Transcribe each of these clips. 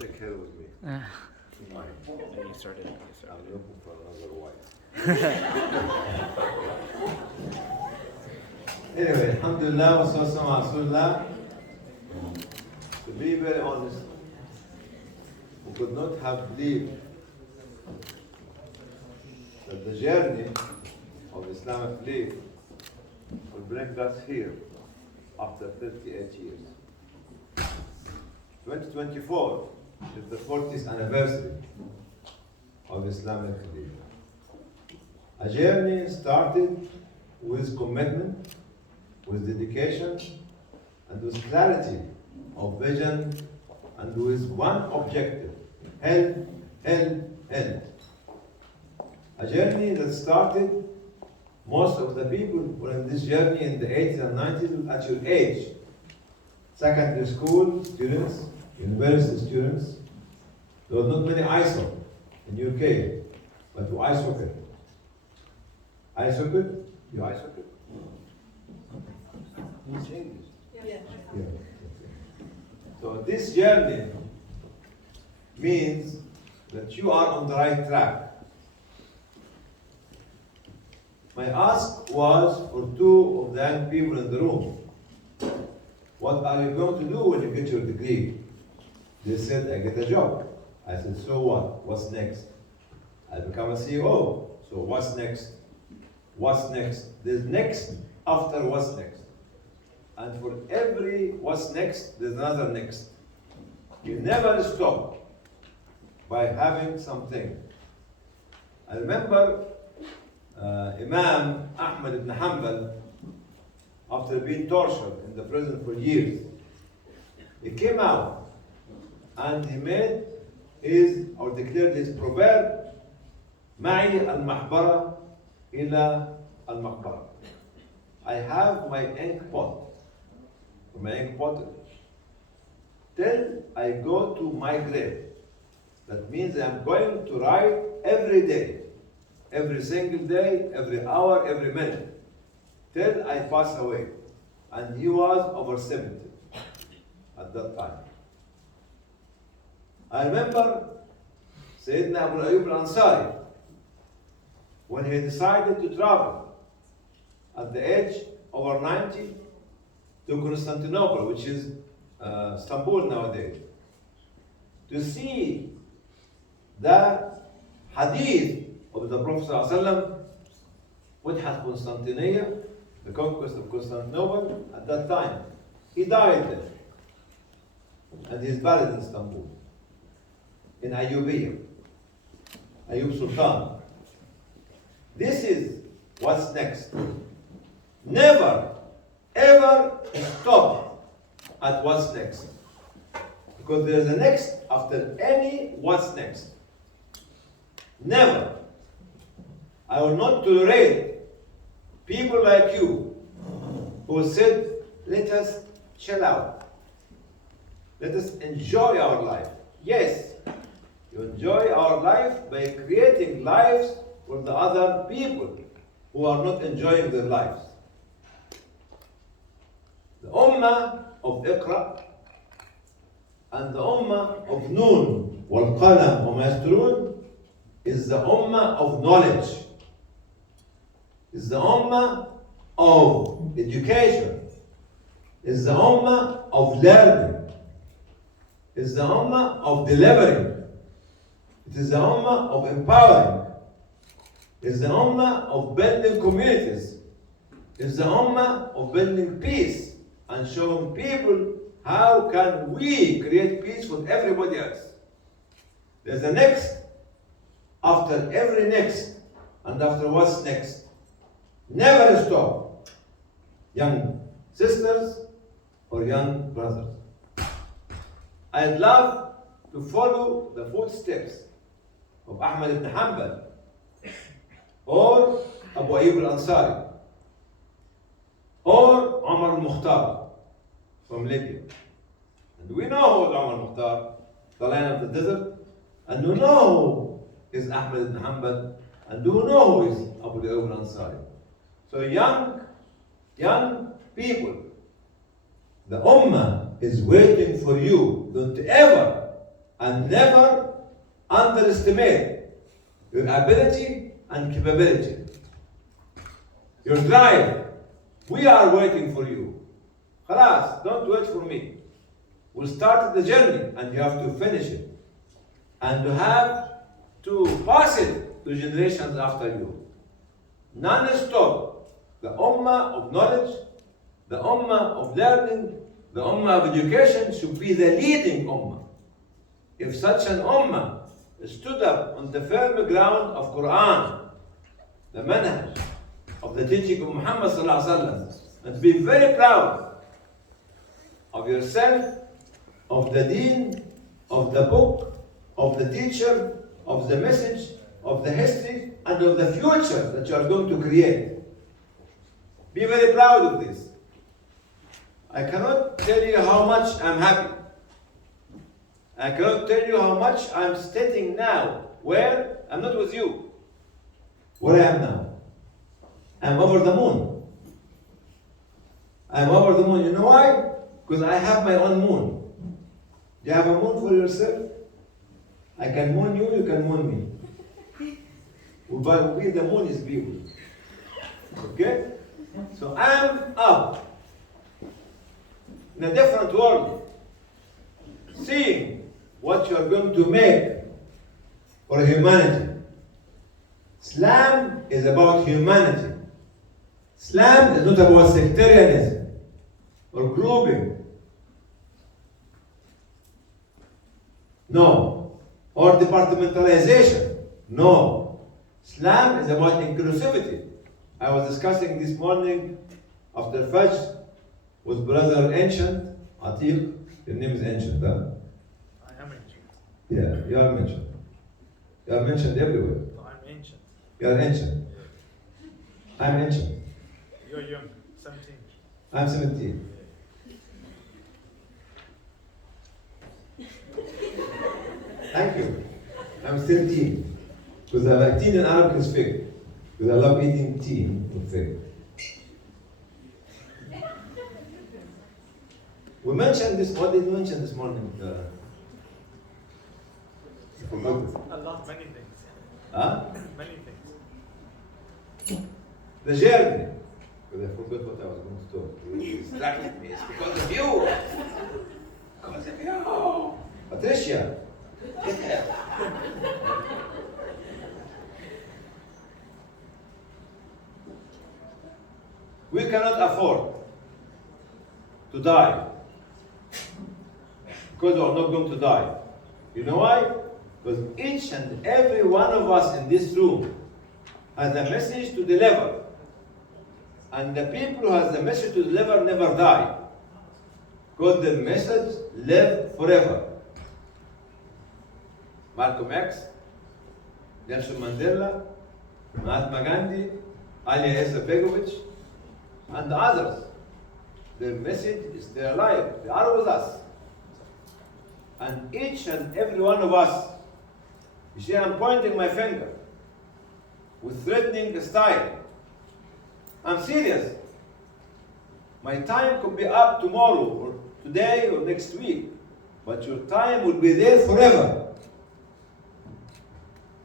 Take care with me. Fine. You started. I'm looking for another wife. Anyway, alhamdulillah, wa sallallahu ala rasulullah. To be very honest, we could not have believed that the journey of Islamic belief will bring us here after 38 years. 2024 is the 40th anniversary of Islamic belief. A journey started with commitment, with dedication, and with clarity of vision, and with one objective: help, help, help. A journey that started, most of the people were in this journey in the 80s and 90s at your age. Secondary school students, university students. There was not many ISO in UK, but to ice hockey. Ice hockey? You ice hockey? It's English. Yeah. Yeah. So this journey means that you are on the right track. My ask was for two of the young people in the room. What are you going to do when you get your degree? They said, I get a job. I said, so what? What's next? I become a CEO. So what's next? What's next? There's next after what's next. And for every what's next, there's another next. You never stop by having something. I remember Imam Ahmad ibn Hanbal, after being tortured in the prison for years, he came out and he made his, or declared his proverb, معي المحبرة إلى المقبرة. I have my ink pot, till I go to my grave. That means I'm going to write every day, every single day, every hour, every minute, till I pass away. And he was over 70 at that time. I remember Sayyidina Abu Ayyub al-Ansari, when he decided to travel at the age over 90 to Constantinople, which is Istanbul nowadays, to see the hadith of the Prophet ﷺ, Fathat Constantinople, the conquest of Constantinople at that time. He died there, and he is buried in Istanbul, in Ayyubiyya, Ayyub Sultan. This is what's next. Never, ever stop at what's next. Because there's a next after any what's next. Never. I will not tolerate people like you who said, let us chill out. Let us enjoy our life. Yes, you enjoy our life by creating lives for the other people who are not enjoying their lives. The Ummah of Iqra and the Ummah of Noon wal Qalam wa Yasturun is the Ummah of knowledge, is the Ummah of education, is the Ummah of learning, is the Ummah of delivering, it is the Ummah of empowering, is the Ummah of building communities, is the Ummah of building peace and showing people how can we create peace with everybody else. There's a next after every next, and after what's next. Never stop, young sisters or young brothers. I'd love to follow the footsteps of Ahmad ibn Hanbal or Abu Ayyub al-Ansari or Umar al-Mukhtar from Libya. And we know who is Umar al-Mukhtar, the lion of the desert, and we know who is Ahmad ibn Hanbal, and we know who is Abu Ayyub al-Ansari. So young people, the Ummah is waiting for you. Don't ever and never underestimate your ability and capability. Your drive, we are waiting for you. Khalas, don't wait for me. We started the journey and you have to finish it. And to have to pass it to generations after you. Non-stop. The ummah of knowledge, the ummah of learning, the ummah of education should be the leading ummah. If such an ummah stood up on the firm ground of Quran, the manhaj of the teaching of Muhammad sallallahu alaihi wasallam, and to be very proud of yourself, of the deen, of the book, of the teacher, of the message, of the history, and of the future that you are going to create. Be very proud of this. I cannot tell you how much I'm happy. I cannot tell you how much I'm stating now, where I'm not with you. Where I am now. I'm over the moon. I'm over the moon. You know why? Because I have my own moon. Do you have a moon for yourself? I can moon you, you can moon me. But we, the moon is people. Okay? So I'm up in a different world, seeing what you are going to make for humanity. Islam is about humanity. Islam is not about sectarianism or grouping. No. Or departmentalization. No. Islam is about inclusivity. I was discussing this morning after Fajr with Brother Ancient, Atiq. Your name is Ancient, huh? I am ancient. Yeah, you are mentioned. You are mentioned everywhere. No, I'm ancient. You are ancient. I'm ancient. You're young, 17. I'm 17. Thank you. I'm still teen. Because I like teen in Arabic is fig. Because I love eating tea with fig. We mentioned this, what did we mention this morning? A lot, many things. Huh? Many things. The journey. Because I forgot what I was going to talk. You distracted me. It's because of you. Because of you. Patricia. Get here. We cannot afford to die. Because we are not going to die. You know why? Because each and every one of us in this room has a message to deliver. And the people who has the message to deliver never die. Because the message live forever. Malcolm X, Nelson Mandela, Mahatma Gandhi, Ali Begovic, and others. Their message is they're alive. They are with us. And each and every one of us, you see, I'm pointing my finger with threatening style. I'm serious. My time could be up tomorrow, or today, or next week, but your time will be there forever.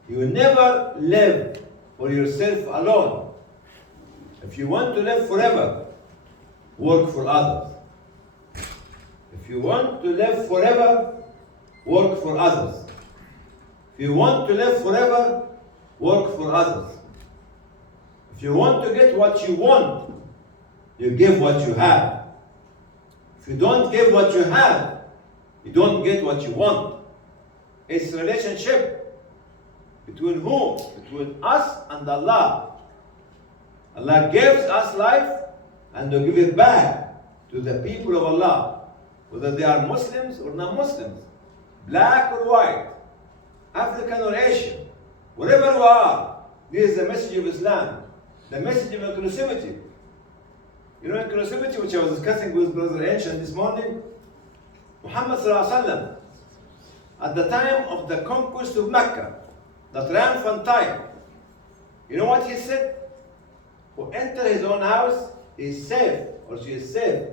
You will never live for yourself alone. If you want to live forever, work for others. If you want to live forever, work for others. If you want to live forever, work for others. If you want to get what you want, you give what you have. If you don't give what you have, you don't get what you want. It's a relationship. Between whom? Between us and Allah. Allah gives us life and to give it back to the people of Allah, whether they are Muslims or non-Muslims, black or white, African or Asian, wherever you are. This is the message of Islam, the message of inclusivity. You know inclusivity, which I was discussing with Brother Ancient this morning? Muhammad sallallahu alaihi wasallam, at the time of the conquest of Mecca, the triumphant time, you know what he said? Who enter his own house is safe, or she is safe.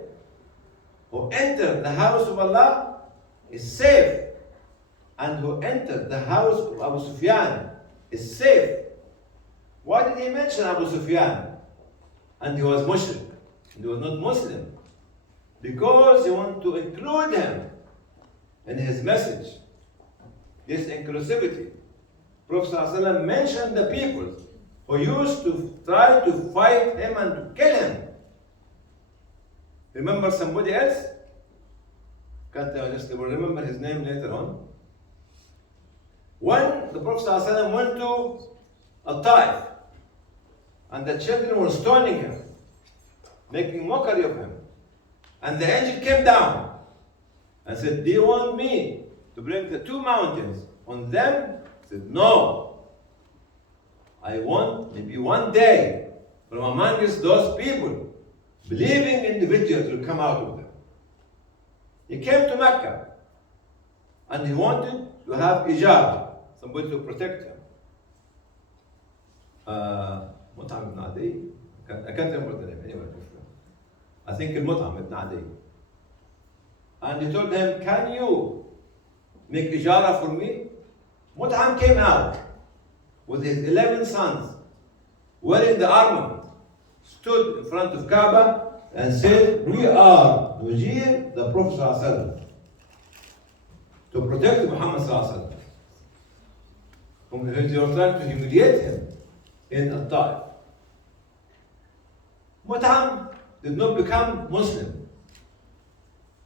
Who enter the house of Allah is safe. and who entered the house of Abu Sufyan is safe. Why did he mention Abu Sufyan? And he was Mushrik, and he was not Muslim. Because he wanted to include him in his message. This inclusivity. Prophet ﷺ mentioned the people who used to try to fight him and to kill him. Remember somebody else? Can't I just remember his name later on. When the Prophet ﷺ went to a Taif, and the children were stoning him, making mockery of him, and the angel came down and said, do you want me to bring the two mountains on them? He said, no. I want maybe one day from amongst those people, believing individuals will come out of them. He came to Mecca and he wanted to have ijab, somebody to protect him. Mut'am ibn Adi, I can't remember the name anyway. I think Mut'am ibn Adi. And he told him, can you make ijara for me? Mut'am came out with his 11 sons, wearing the armament, stood in front of Kaaba and said, we are Nujir, the Prophet ﷺ, to protect Muhammad ﷺ. They were trying to humiliate him in Al-Ta'if. Mut'am did not become Muslim.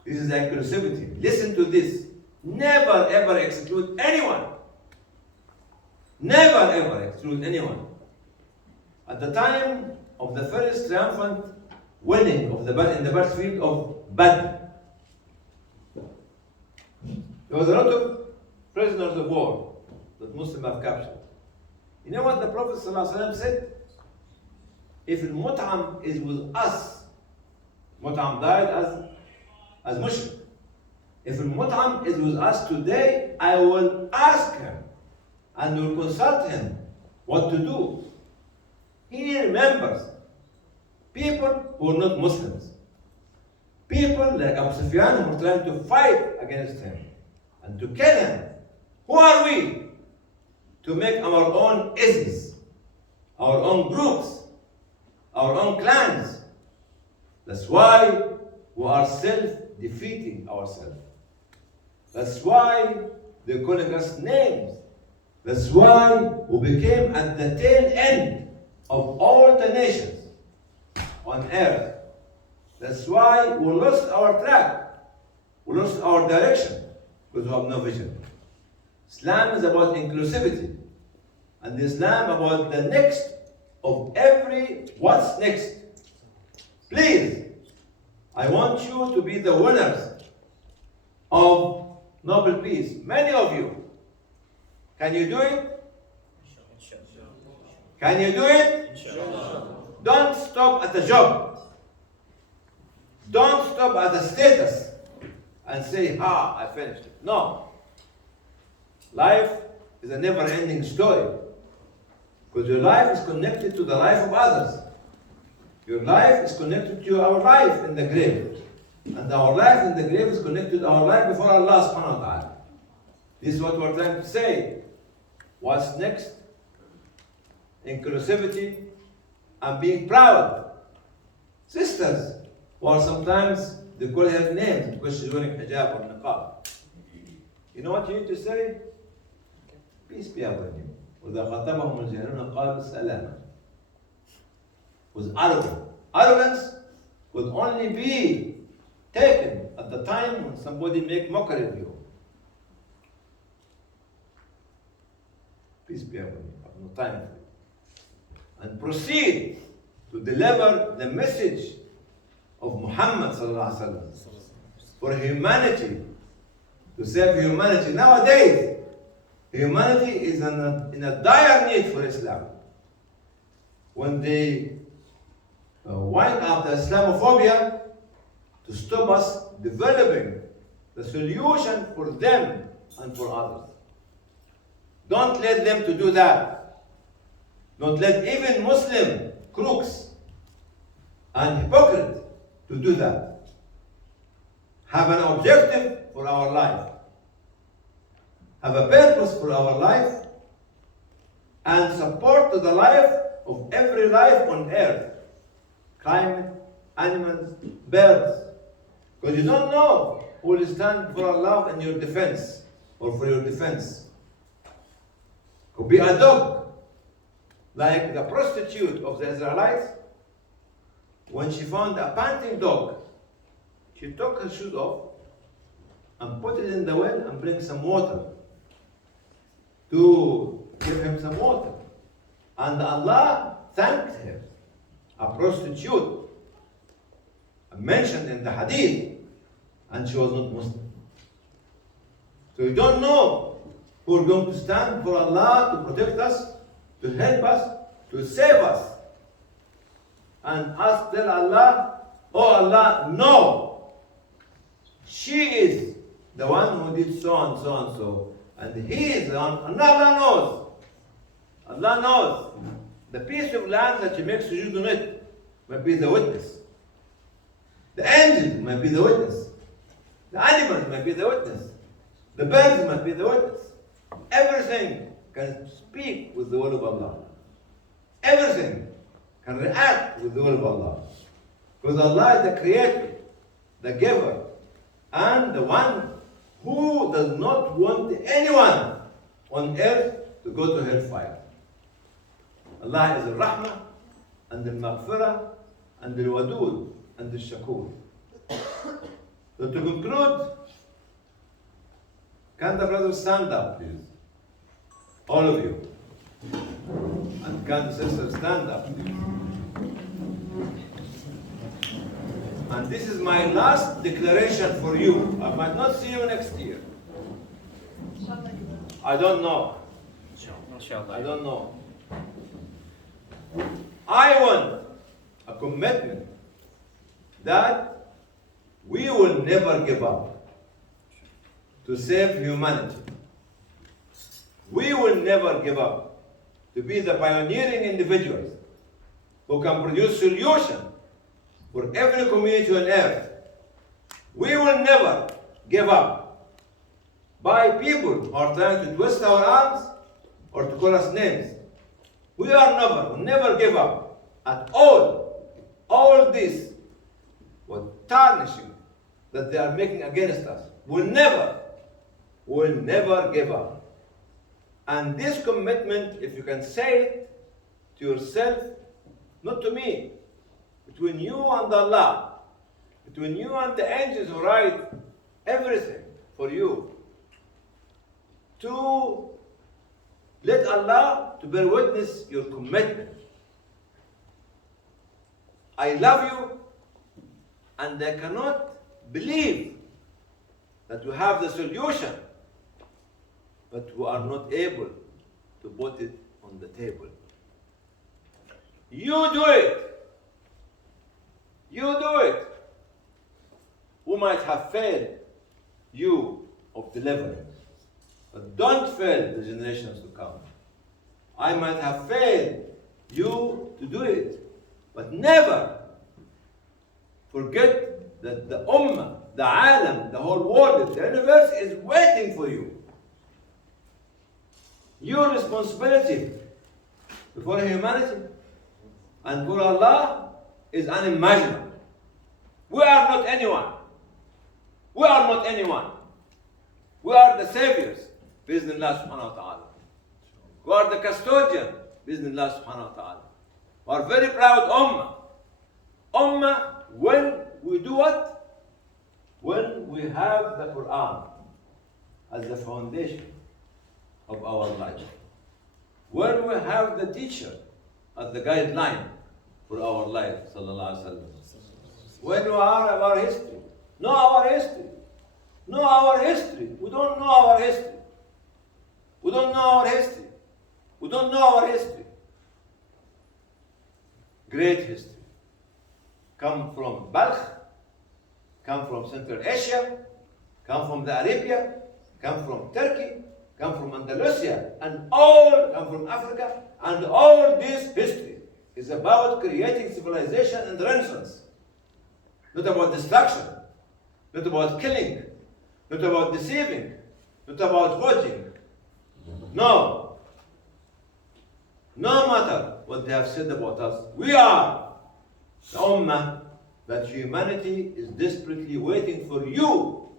This is inclusivity. Listen to this. Never ever exclude anyone. Never ever exclude anyone. At the time of the first triumphant winning of in the battlefield of Badr, there was a lot of prisoners of war that Muslims have captured. You know what the Prophet ﷺ said? If Mut'am is with us, Mut'am died as mushrik. If Mut'am is with us today, I will ask him and will consult him what to do. He remembers people who are not Muslims. People like Abu Sufyan who are trying to fight against him and to kill him. Who are we to make our own isms, our own groups, our own clans? That's why we are self-defeating ourselves. That's why they're calling us names. That's why we became at the tail end of all the nations on earth. That's why we lost our track. We lost our direction because we have no vision. Islam is about inclusivity. And Islam about the next of every what's next. Please, I want you to be the winners of Nobel Peace. Many of you. Can you do it? Can you do it? Don't stop at the job. Don't stop at the status and say, I finished it. No. Life is a never-ending story. Because your life is connected to the life of others. Your life is connected to our life in the grave. And our life in the grave is connected to our life before Allah subhanahu wa ta'ala. This is what we're trying to say. What's next? Inclusivity and being proud. Sisters, or sometimes they call her names because she's wearing hijab or niqab. You know what you need to say? Peace be upon you. وَإِذَا خَاطَبَهُمُ الْجَاهِلُونَ قَالُوا سَلَامًا. Was arrogant. Arrogance could only be taken at the time when somebody make mockery of you. Peace be upon you. I have no time for you. And proceed to deliver the message of Muhammad sallallahu alaihi wasallam for humanity, to save humanity. Nowadays, humanity is in a dire need for Islam. When they wind up the Islamophobia to stop us developing the solution for them and for others. Don't let them to do that. Don't let even Muslim crooks and hypocrites to do that. Have an objective for our life. have a purpose for our life, and support the life of every life on earth. Climate, animals, birds. Because you don't know who will stand for Allah in your defense or for your defense. Could be a dog, like the prostitute of the Israelites. When she found a panting dog, she took her shoes off and put it in the well and bring some water to give him some water. And Allah thanked her, a prostitute, mentioned in the hadith, and she was not Muslim. So you don't know who are going to stand for Allah to protect us, to help us, to save us. And us tell Allah, oh Allah, no. She is the one who did so and so and so. And he is the one, and Allah knows. Allah knows. The piece of land that you make sujood on it might be the witness. The angels might be the witness. The animals might be the witness. The birds might be the witness. Everything can speak with the will of Allah. Everything can react with the will of Allah. Because Allah is the creator, the giver, and the one who does not want anyone on earth to go to hellfire. Allah is the Rahmah and the Maghfirah and the Wadud and the Shakur. So to conclude, can the brothers stand up, please? All of you. And can the sisters stand up, please? And this is my last declaration for you. I might not see you next year. I don't know. I don't know. I want a commitment that we will never give up to save humanity. We will never give up to be the pioneering individuals who can produce solutions for every community on earth. We will never give up by people who are trying to twist our arms or to call us names. We will never give up at all. All this was tarnishing that they are making against us. We'll never give up. And this commitment, if you can say it to yourself, not to me, between you and Allah, between you and the angels who write everything for you, to let Allah to bear witness your commitment. I love you, and I cannot believe that we have the solution, but we are not able to put it on the table. You do it. You do it. We might have failed you of deliverance, but don't fail the generations to come. I might have failed you to do it, but never forget that the Ummah, the Alam, the whole world, the universe is waiting for you. Your responsibility before humanity and for Allah is unimaginable. We are not anyone. We are not anyone. We are the saviors, Bismillah subhanahu wa ta'ala. We are the custodian, Bismillah subhanahu wa ta'ala. We are very proud Ummah. Ummah, when we do what? When we have the Quran as the foundation of our life. When we have the teacher as the guideline for our life, sallallahu alaihi wasallam. When we are our history, know our history. Know our history. We don't know our history. We don't know our history. We don't know our history. Great history. Come from Balkh, come from Central Asia, come from the Arabia, come from Turkey, come from Andalusia, and all come from Africa, and all this history is about creating civilization and renaissance. Not about destruction, not about killing, not about deceiving, not about voting, No. No matter what they have said about us, we are the Ummah that humanity is desperately waiting for you.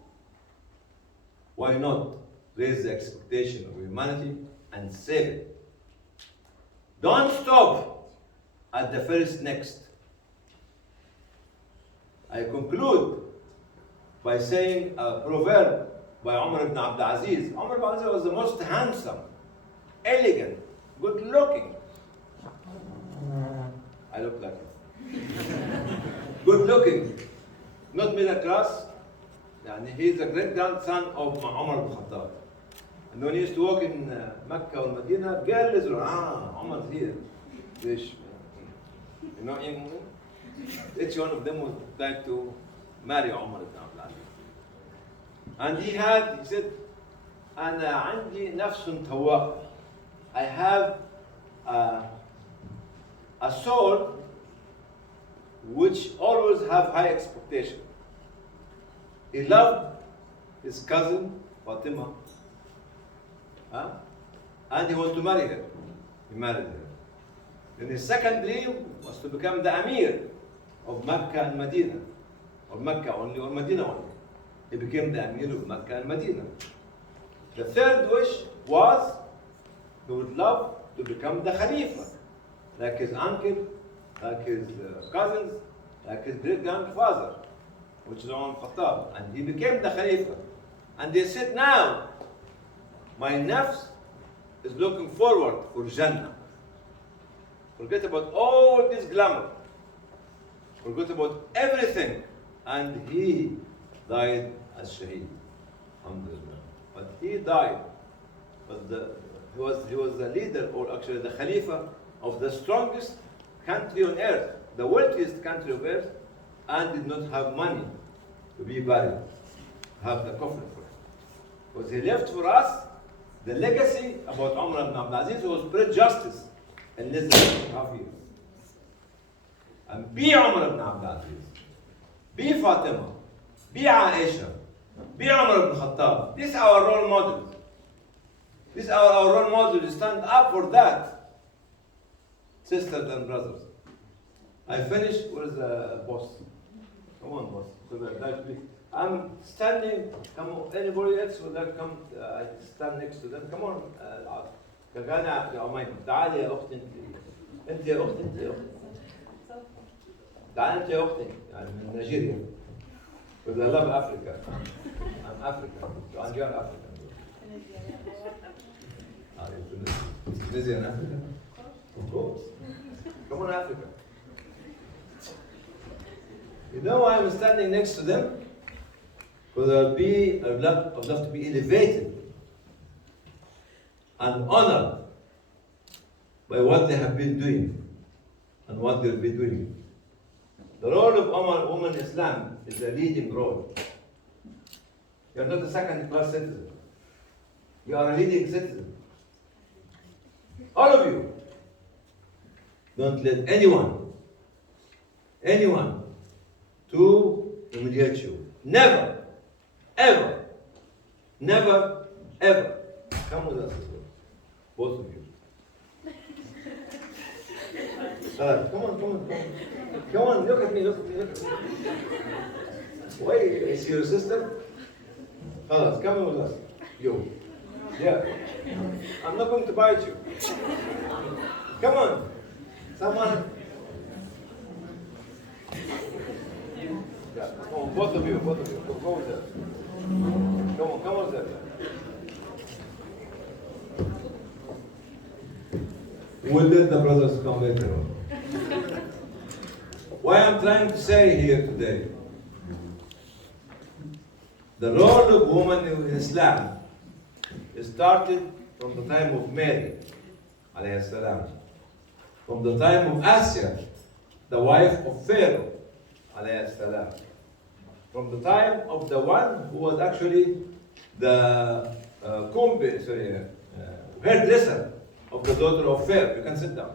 Why not raise the expectation of humanity and save it? Don't stop at the first next. I conclude by saying a proverb by Umar ibn Abdul Aziz. Umar ibn Abdul Aziz was the most handsome, elegant, good looking. I look like him. Good looking, not middle class. Yani he's a great grandson of Umar ibn Khattab. And when he used to walk in Mecca or Medina, girls were, Umar's here. You know, each one of them would like to marry Umar ibn Abdul Aziz. And he said, أنا عندي نفس تواق. I have a soul which always have high expectation. He loved his cousin Fatima, and he wanted to marry her. He married her. Then his second dream was to become the Amir of Mecca and Medina, or Mecca only, or Medina only. He became the Amir of Mecca and Medina. The third wish was he would love to become the Khalifa, like his uncle, like his cousins, like his great-grandfather, which is Umar ibn Khattab. And he became the Khalifa. And they said, now, my nafs is looking forward for Jannah. Forget about all this glamour. Forget about everything. And he died as shaheed. Alhamdulillah. But he died. But he was the leader, or actually the Khalifa, of the strongest country on earth, the wealthiest country on earth, and did not have money to be buried, have the coffin for him. Because he left for us the legacy about Umar ibn Abdul Aziz, who was spread justice in less than 2.5 years. And be Umar ibn Abdul Aziz, be Fatima, be Aisha, be Umar ibn Khattab. This is our role model. This is our role model. Stand up for that, sisters and brothers. I finished. Where is the boss? Come on, boss. I'm standing. Come on. Anybody else would like to come? I stand next to them. Come on. يا عميمة تعالي يا أختي أنت يا أختي أنت يا أختي تعالي أنت يا أختي يعني من نيجيريا. Because I love Africa. I'm African. And you're African. Are you Tunisian Africa? Of course. Come on, Africa. You know why I'm standing next to them? Because I would love to be elevated and honored by what they have been doing and what they'll be doing. The role of women in Islam is a leading role. You're not a second-class citizen. You are a leading citizen. All of you. Don't let anyone to humiliate you. Never, ever, never, ever. Come with us as well. Both of you. Come on. Come on, look at me. Wait, is your sister? Come with us. You. Yeah. I'm not going to bite you. Come on. Someone. Yeah, come on, both of you. Go with her. Come on, there. We'll let the brothers come later on. What I'm trying to say here today, the role of women in Islam started from the time of Mary, alayhi salam, from the time of Asya, the wife of Pharaoh, alayhi salam, from the time of the one who was actually the hairdresser of the daughter of Pharaoh. You can sit down.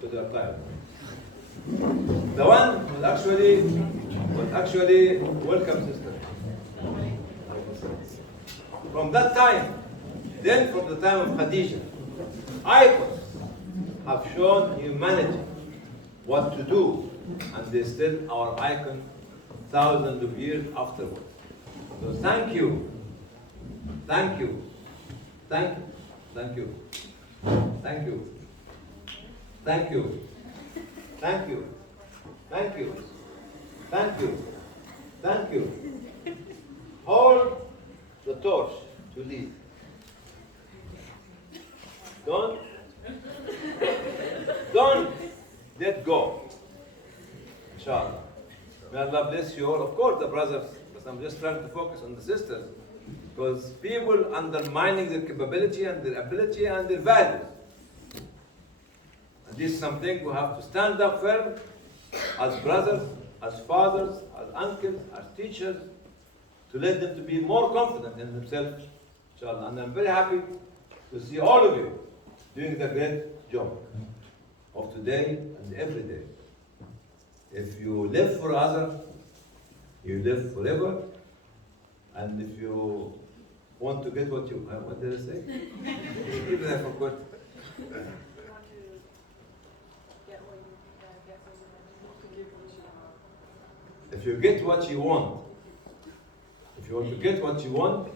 To the time. The one was actually welcome sister. From that time, Then from the time of Khadija, icons have shown humanity what to do, and they still our icon thousands of years afterwards. So thank you, thank you, thank you, thank you, thank you, thank you, thank you, thank you, thank you, thank you. Hold the torch to lead. Don't let go. Inshallah. May Allah bless you all. Of course, the brothers, but I'm just trying to focus on the sisters, because people undermining their capability and their ability and their values. And this is something we have to stand up firm as brothers, as fathers, as uncles, as teachers, to let them to be more confident in themselves, inshallah. And I'm very happy to see all of you doing the great job of today and every day. If you live for others, you live forever. And if you want to get what you, what did I say? Even I forgot. If you get what you want, if you want to get what you want,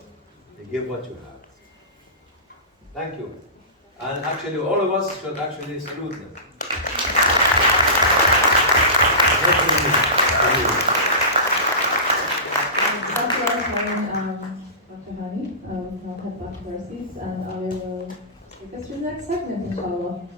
you give what you have. Thank you. And actually, all of us should actually salute them. Thank you all for coming, Dr. Hani. Now head back to our seats, and I will take us to the next segment, inshallah.